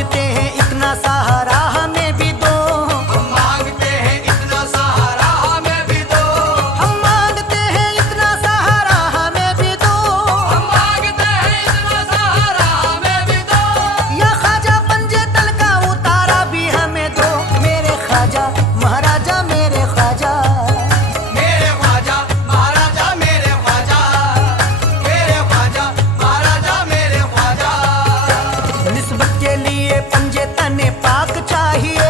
मांगते हैं इतना सहारा हमें भी दो, हम मांगते हैं इतना सहारा हमें भी दो, हम मांगते हैं इतना सहारा हमें भी दो, हम मांगते हैं इतना सहारा हमें भी दो। या ख्वाजा पंजे तल का उतारा भी हमें दो, मेरे ख्वाजा महाराजा मेरे ख्वाजा, मेरे ख्वाजा महाराजा मेरे ख्वाजा, मेरे ख्वाजा महाराजा मेरे ख्वाजा। निस्बत के लिए पंजे तने पाक चाहिए,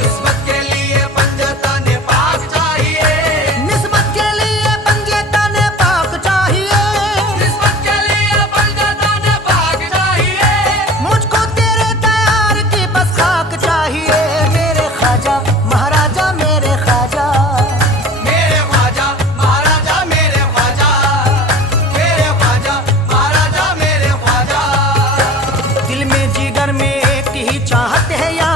निस्बत के लिए पंजतन पाक चाहिए, निस्बत के लिए पंजे तने पाक चाहिए, निस्बत के लिए पंजतन पाक चाहिए। मुझको तेरे तैयार की बस खाक चाहिए, मेरे ख्वाजा महाराजा मेरे ख्वाजा, मेरे ख्वाजा महाराजा मेरे ख्वाजा, मेरे ख्वाजा महाराजा मेरे ख्वाजा। दिल में जिगर में एक ही चाहत है या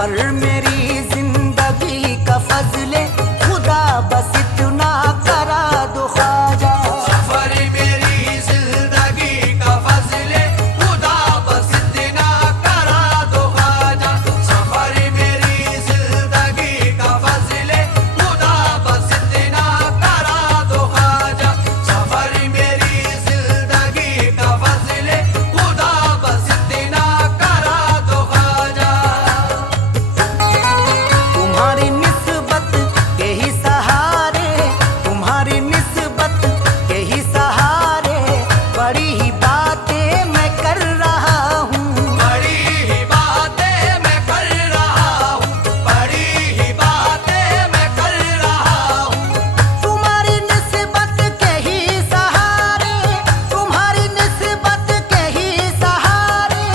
सफर मेरी जिंदगी का फजले खुदा बस इतना करा दो ख्वाजा। सफर मेरी जिंदगी का फजले खुदा बस इतना करा दो ख्वाजा। सफर मेरी जिंदगी का फजले खुदा बस इतना करा दो ख्वाजा। सफर मेरी जिंदगी का फजले खुदा बस इतना करा दो ख्वाजा। तुम्हारी निस्बत के ही सहारे, तुम्हारी निस्बत के ही सहारे बड़ी ही बातें मैं कर रहा हूँ। बड़ी ही बातें मैं कर रहा हूँ, बड़ी ही बातें मैं कर रहा हूँ। तुम्हारी निस्बत के ही सहारे, तुम्हारी निस्बत के ही सहारे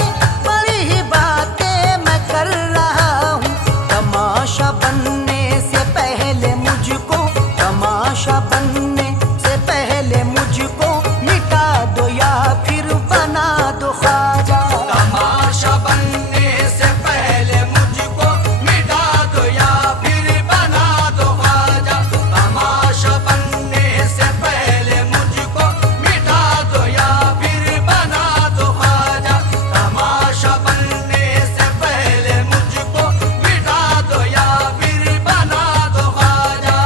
बड़ी ही बातें मैं कर रहा हूँ। तमाशा बनने से पहले मुझको, तमाशा बनने से पहले मुझको मिटा दो या फिर बना दो ख्वाजा। तमाशा बनने से पहले मुझको मिटा दो या फिर बना दो ख्वाजा। तमाशा बनने से पहले मुझको मिटा दो या फिर बना दो ख्वाजा। तमाशा बनने से पहले मुझको मिटा दो या फिर बना दो ख्वाजा।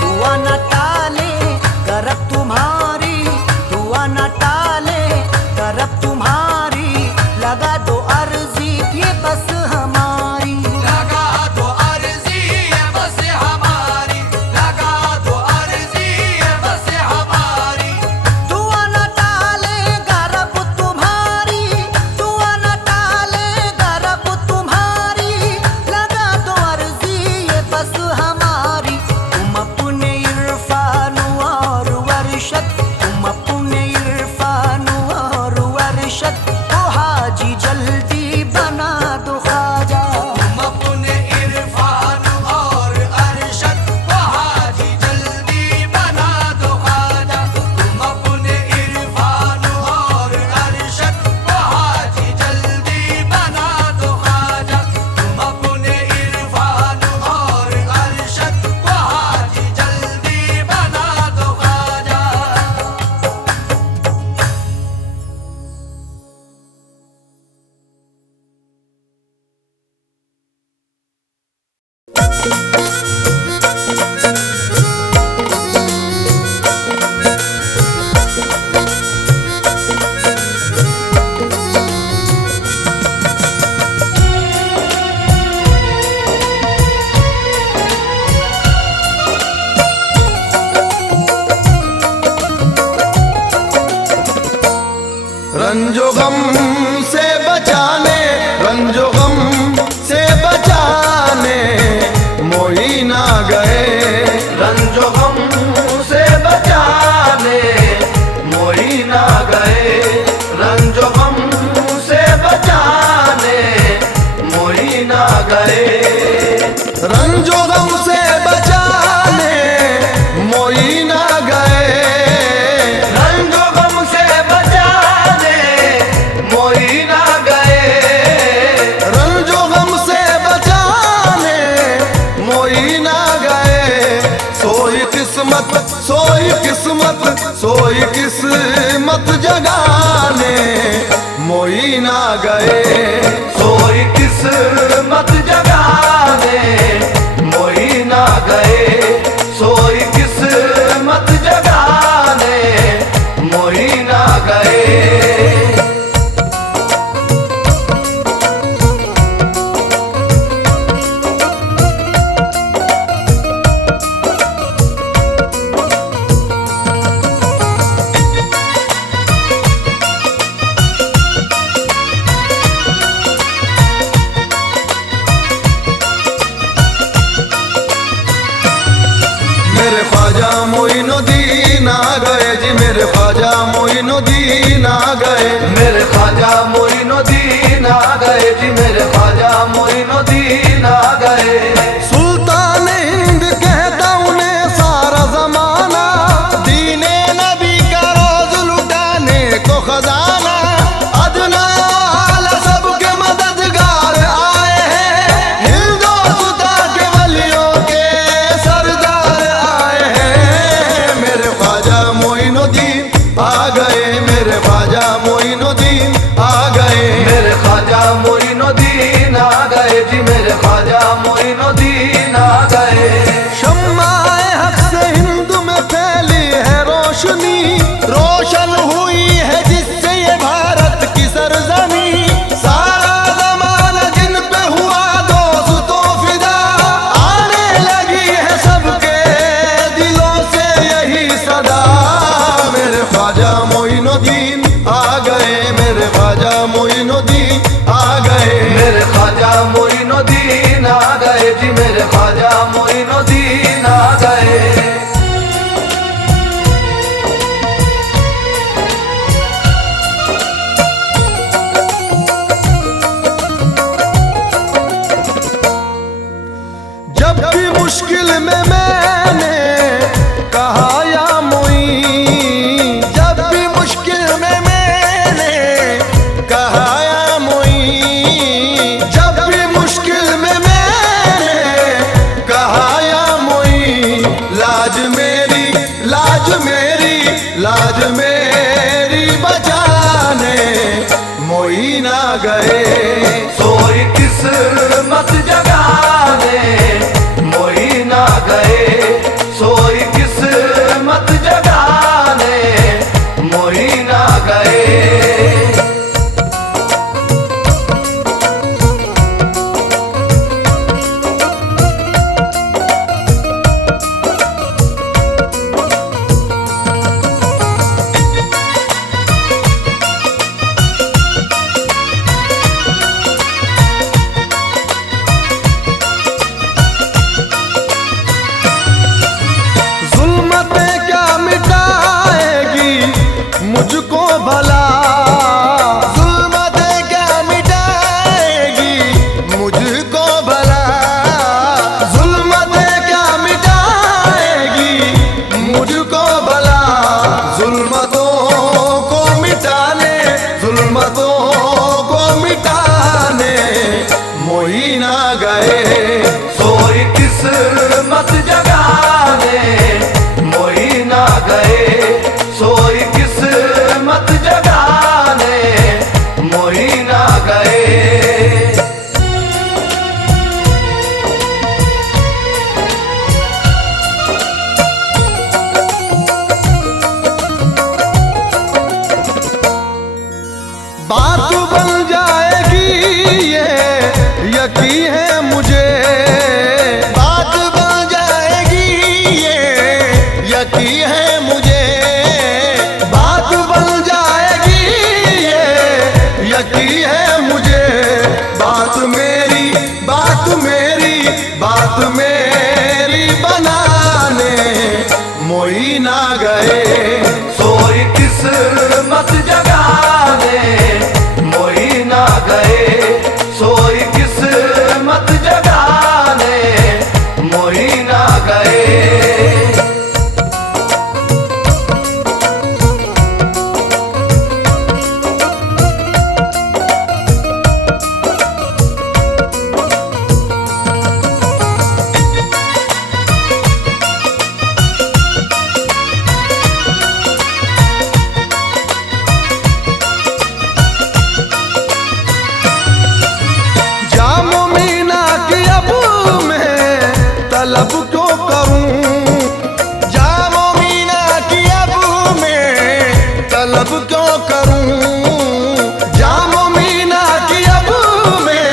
दुआ न टाले करब तुम्हारी, दुआ न टाले करब तुम्हारी, लगा दो अर्जी ये बस हमारी। लगा दो अर्जी ये बस हमारी, लगा दो अर्जी ये बस हमारी। दुआ न टाले करब तुम्हारी, दुआ न टाले करब तुम्हारी, लगा दो अर्जी ये बस हमारी। तुम अपने इरफान और वर्शत, तुम अपने इरफान और वर्शत को हाजी जल्दी बना दो ख्वाजा। तुम अपने इरफान और अरशद को हाजी जल्दी बना दो ख्वाजा। तुम अपने इरफान और अरशद को हाजी जल्दी बना दो ख्वाजा। तुम अपने इरफान और अरशद को हाजी जल्दी बना दो ख्वाजा। रंजो गम से बचाने, रंजो गम से बचाने मोही ना गए। रंजो गम से बचाने मोही ना गए। रंजो गम से बचाने मोही ना गए। रंजो गम से बचाने मोही ना गए। रंजो गम से बचाने मोही ना गए। रंजो गम से बचाने मोही ना गए। सोई किस्मत, सोई किस्मत, सोई किस्मत जगाने मोही ना गए। सोई किस्मत जगाने मोही ना गए। सोई किस्मत जगाने मोही ना गए। गए सोई किस्मत जगाने मोही ना गए, सोई किस्मत जगाने मोही ना गए। जुल्मतें क्या मिटाएगी मुझको भला, जुल्मतें क्या मिटाएगी मुझको भला, जुल्मतें क्या मिटाएगी मुझको भला, जुल्मतों को मिटाने, जुल्मतों को मिटाने मोही ना गए सोई किस्मत जगाने मोही ना गए, सोई किस्मत जगाने मोही ना गए। बात बन जाएगी ये यकीन है मुझे, बात बन जाएगी ये यकीन है मुझे, बात बन जाएगी ये यकीन है मुझे, बात मेरी बात मेरी बात मेरी बनाने मोही ना गए सोई किस्मत जगाने मोही ना गए, सोई किस्मत जगाने मोही ना गए। जामो मीना की अब मैं तलब क्यों करूं, जामो मीना की अब मैं तलब क्यों करूं, जामो मीना की अब मैं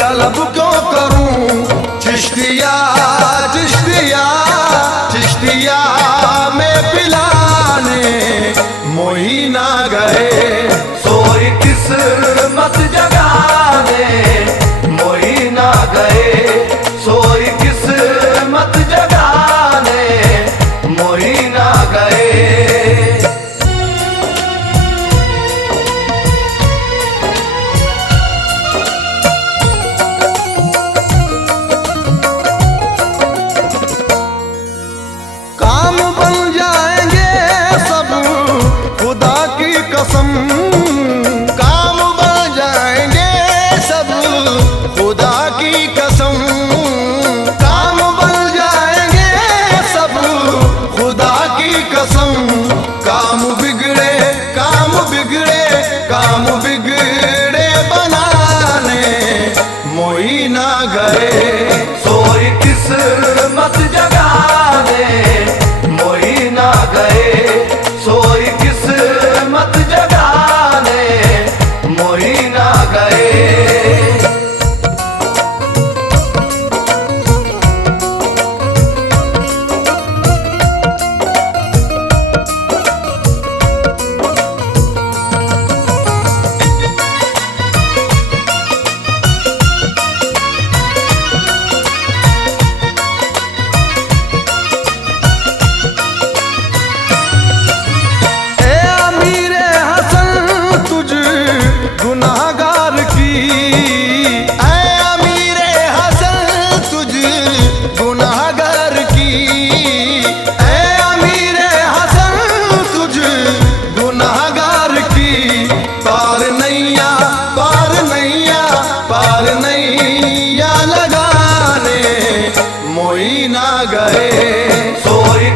तलब क्यों करूं, चिश्तिया चिश्तिया चिश्तिया में पिलाने मोही ना गए सोई किस्मत जगाने मोही ना गए, सोई किस्मत जगाने मोही ना गए। काम बन जाएंगे सब खुदा की कसम, काम बन जाएंगे सब खुदा की कसम, काम बन जाएंगे सब खुदा की कसम, काम बिगड़े काम बिगड़े काम बिगड़े बनाने मोही ना गए सोई किस्मत जगाने मोही ना गए, सोई किस्मत जगाने मोही ना गए।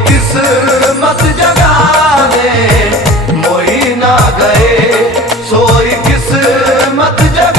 किस्मत जगाने मोही ना गए, सोई किस्मत जगाने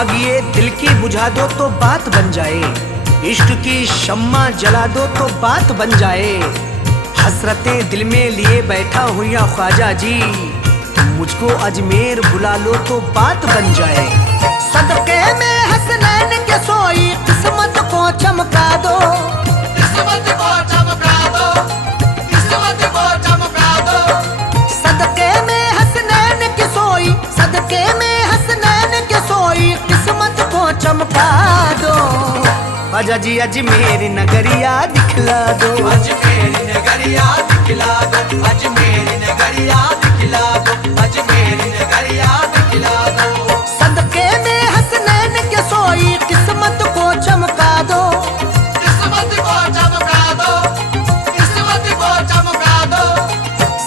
आग ये दिल की बुझा दो तो बात बन जाए, इश्क की शम्मा जला दो तो बात बन जाए। हसरतें दिल में लिए बैठा हूँ या ख्वाजा जी, तुम मुझको अजमेर बुला लो तो बात बन जाए। सदके में हसनैन के सोई किस्मत को चमका दो, किस्मत को चमका दो, किस्मत को चमका दो। सदके में हसनैन के सोई, सदके में हसनैन के सोई किस्मत को चमका दो। ख्वाजा जी अजमेर नगरिया दिखला दो, अजमेर नगरिया दिखला दो, अजमेर नगरिया दिखला दो, अजमेर नगरिया दिखला दो। सदके में हसनैन के सोई किस्मत को चमका दो, किस्मत को चमका दो, किस्मत को चमका दो।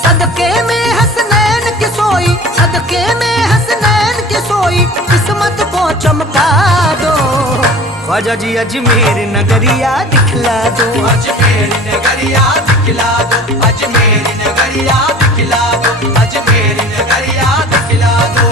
सदके में हसनैन के सोई, सदके में हसनैन के सोई किस्मत को चमका दो। ख्वाजा जी अजमेर नगरिया दिखला दो, अजमेर नगरिया दिखला दो, अजमेर नगरिया दिखला दो, अजमेर नगरिया दिखला दो।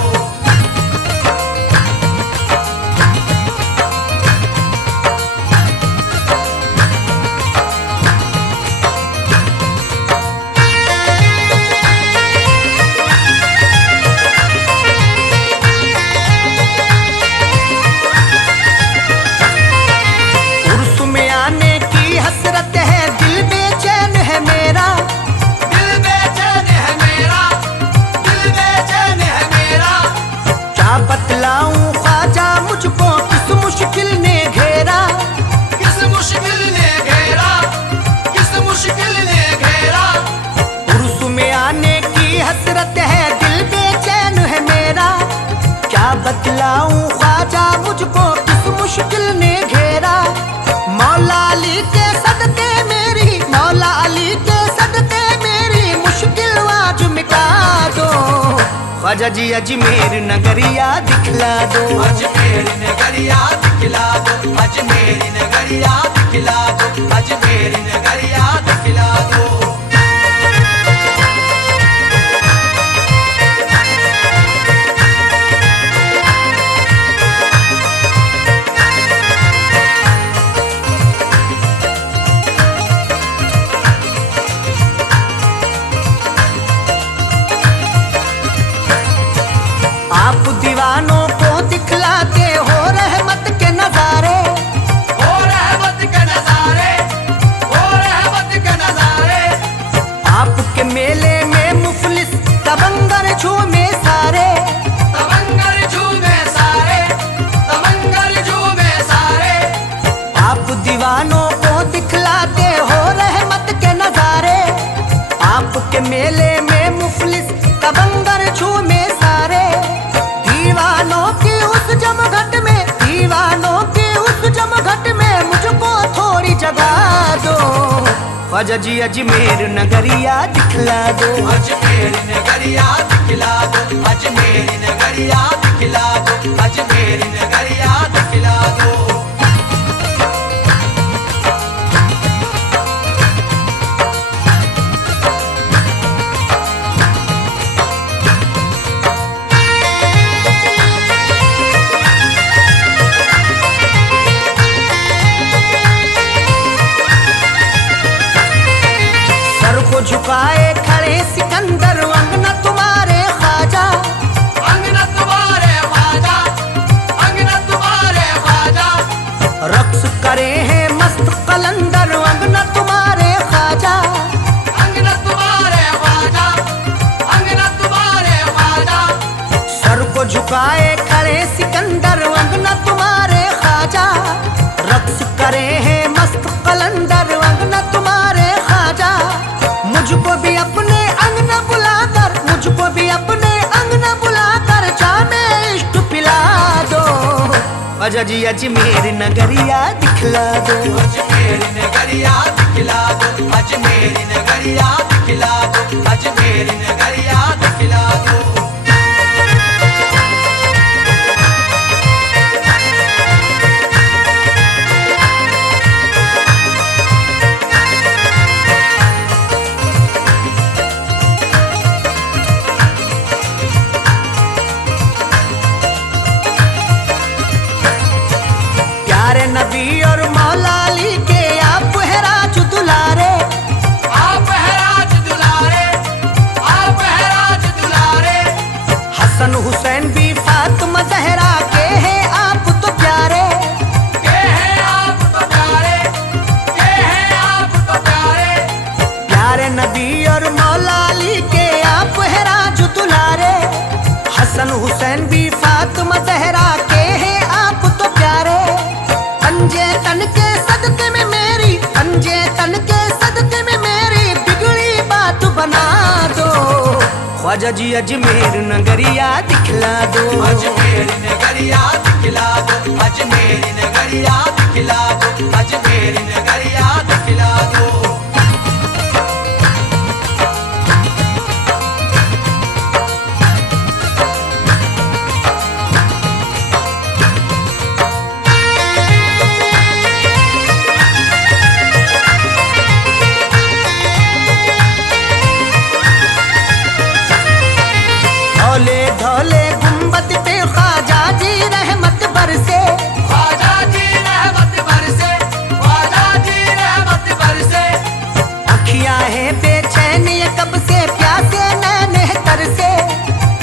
उर्स में आने की हसरत है, दिल बेचैन है मेरा, दिल बेचैन है मेरा, दिल बेचैन है मेरा। क्या बतलाऊं ख्वाजा मुझको किस मुश्किल ने घेरा। किस मुश्किल ने घेरा, किस मुश्किल ने घेरा। उर्स में आने की हसरत है, दिल बेचैन है मेरा। क्या बतलाऊं ख्वाजा मुझको किस मुश्किल ने घेरा। मौला अली के सदके मेरी, मौला अली के सदके मेरी मुश्किल आज मिटा दो। ख्वाजा जी अजमेर नगरिया दिखला दो, अजमेर नगरिया दिखला दो, अजमेर नगरिया दिखला दो, अजमेर नगरिया दिखला दो। आप दीवानों को दिखलाते हो रहमत के नजारे। ओ रहमत के नजारे, ओ रहमत के नजारे। आपके मेले में मुफलिस तबंगर झूमे सारे। तमंगर झूमे सारे, तमंगर झूमे सारे। आप दीवानों को दिखलाते हो रहमत के नजारे। आपके मेले में मुफलिस तबंगर झूमे सारे। दीवानों की उस जमघट में, दीवानों की उस जमघट में मुझको थोड़ी जगह दो। ख्वाजा जी अजमेर नगरिया दिखला दो, अजमेर नगरिया दिखला दो, अजमेर नगरिया दिखला दो, अजमेर नगरिया दिखला दो। सर को झुकाए खड़े सिकंदर अंगना तुम्हारे ख्वाजा। अंगना तुम्हारे ख्वाजा, अंगना तुम्हारे ख्वाजा। रक्स करे हैं मस्त कलंदर अंगना तुम्हारे ख्वाजा। अंगना तुम्हारे ख्वाजा, अंगना तुम्हारे ख्वाजा। सर को झुकाए खड़े सिकंदर अंगना तुम्हारे ख्वाजा। रक्स करे हैं मस्त कलंदर अंगना तुम्हारे ख्वाजा। मुझको भी अपने अंगना बुलाकर, मुझको भी अपने अंगना बुलाकर जामे इश्क पिला दो। ख्वाजा जी अजमेर नगरिया दिखला दो, अजमेर नगरिया दिखला दो, अजमेर नगरिया दिखला दो, अजमेर नगरिया दिखला दो। जहरा के हैं आप तो प्यारे, के हैं आप तो प्यारे, के हैं आप तो प्यारे। प्यारे नबी और मौला अली के आप है राजू दुलारे। हसन हुसैन भी फातिमा जहरा के हैं आप तो प्यारे। पंजे तन के सदके में मेरी, पंजे तन के सदके में मेरी बिगड़ी बात बना दो। ख्वाजा जी अजमेर नगरिया दिखला दो, अजमेर नगरिया दिखला दो, अजमेर नगरिया दिखला दो, अजमेर नगरिया दिखला दो। धौले धौले गुंबद पे ख्वाजा जी रहमत बरसे, ख्वाजा जी रहमत बरसे, ख्वाजा जी रहमत बरसे। अखियां हैं बेचैन ये कब से प्यासे नैन है तरसे।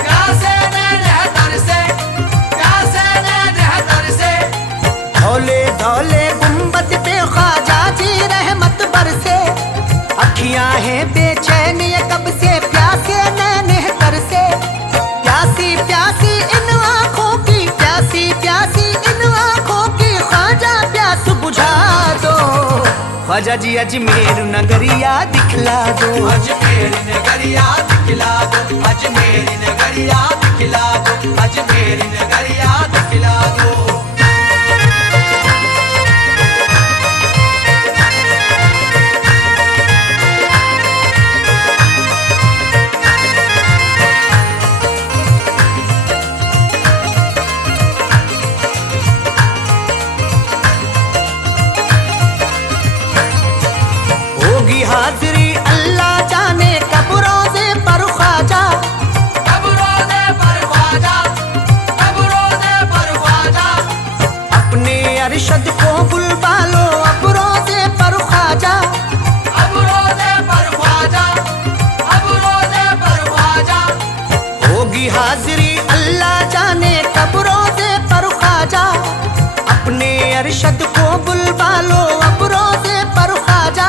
प्यासे नैन है तरसे, प्यासे नैन है तरसे। धौले धौले गुंबद पे ख्वाजा जी रहमत बरसे। अखियां हैं बेचैन ये कब से प्यासे नैन है तरसे। प्यासी प्यासी इन आँखों की, प्यासी प्यासी इन आँखों की ख्वाजा प्यास बुझा दो। ख्वाजा जी अजमेर नगरिया दिखला दो, अजमेर नगरिया दिखला दो, अजमेर नगरिया दिखला दो, अजमेर नगरिया दिखला दो। होगी हाजिरी अल्लाह जाने कब रोज़े पर ख्वाजा, कब रोज़े पर ख्वाजा, कब रोज़े पर ख्वाजा। अपने अरशद को बुलवा लो अब रोज़े पर ख्वाजा। अब रोज़े पर ख्वाजा, अब रोज़े पर ख्वाजा। होगी हाजिरी अल्लाह जाने कब रोज़े पर ख्वाजा। अपने अरशद को बुलवा लो अब रोज़े पर ख्वाजा।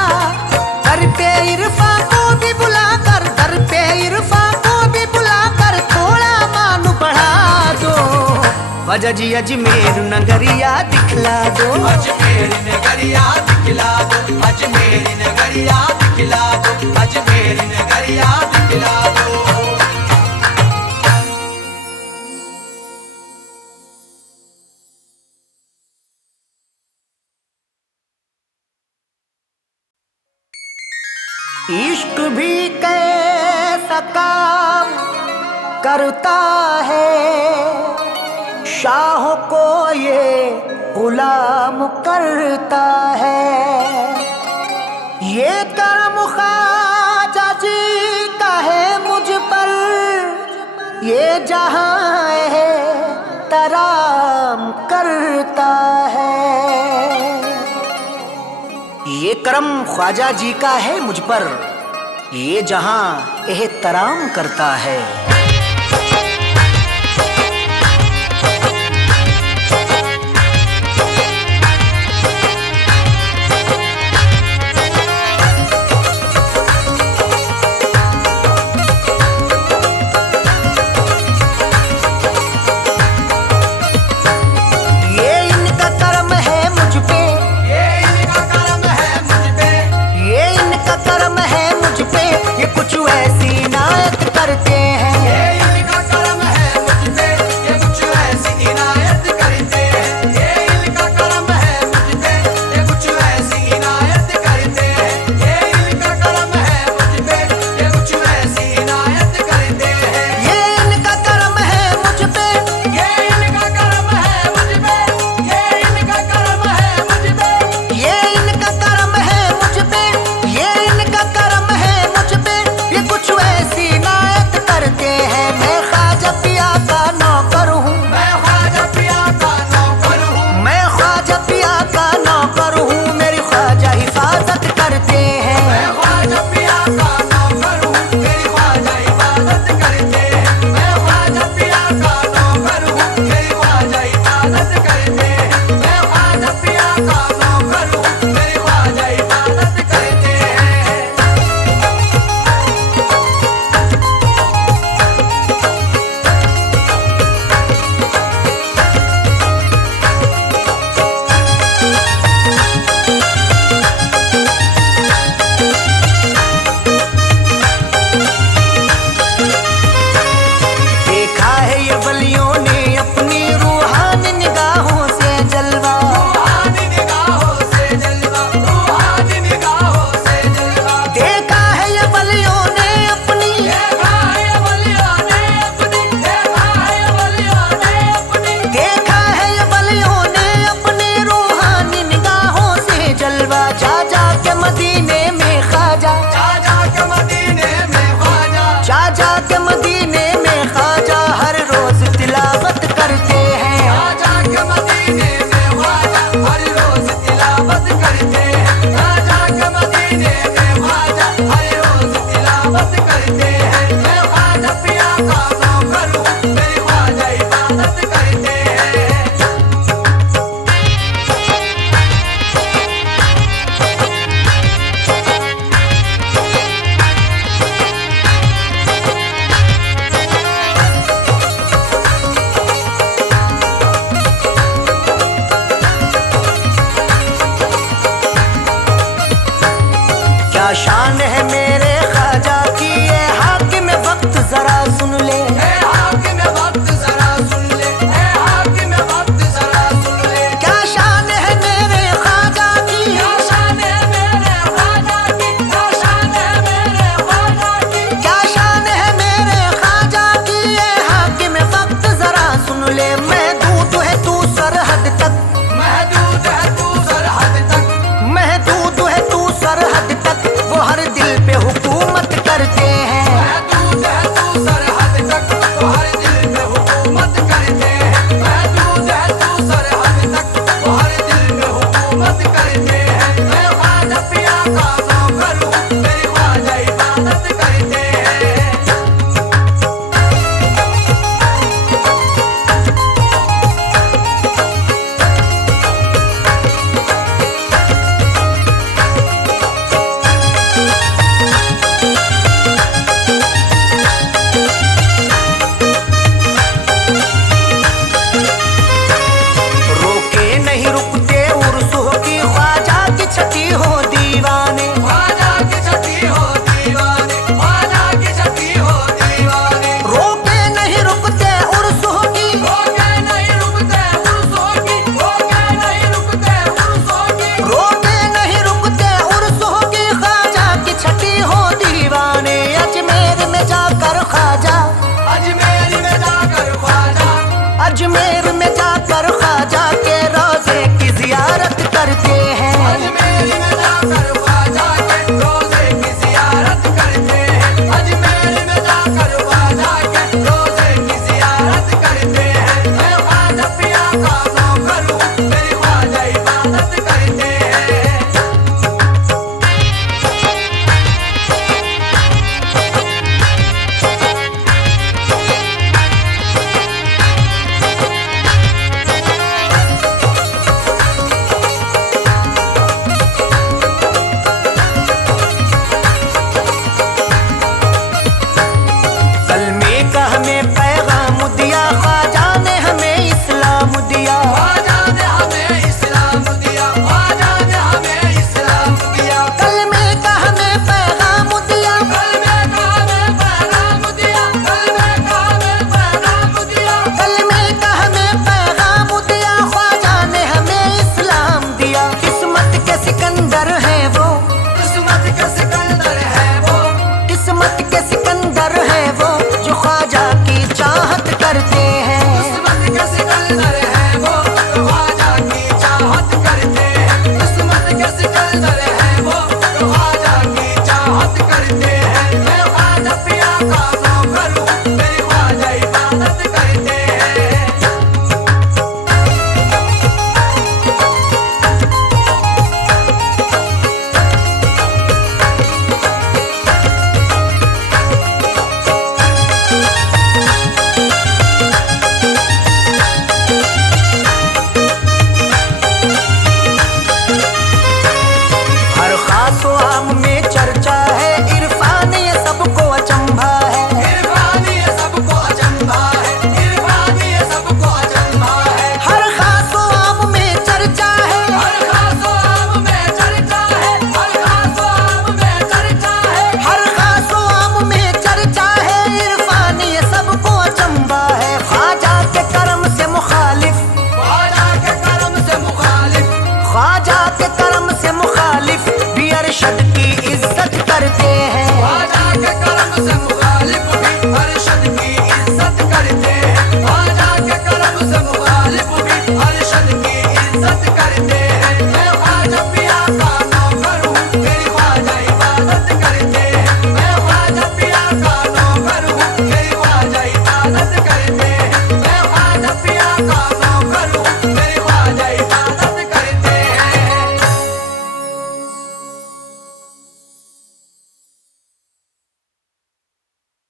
दर पे इरफा को भी बुलाकर, दर पे इरफा को भी बुलाकर थोड़ा मान बढ़ा दो। ख्वाजा जी अजमेर नगरिया दिखला दो, अजमेर नगरिया दिखला दो, अजमेर नगरिया दिखला दो, अजमेर नगरिया दिखला दो। इश्क भी कैसा काम करता है, शाह को ये गुलाम करता है। ये करम ख्वाजा जी का है मुझ पर, ये जहां है तराम करता है। ये करम ख्वाजा जी का है मुझ पर, ये जहां एहतराम करता है।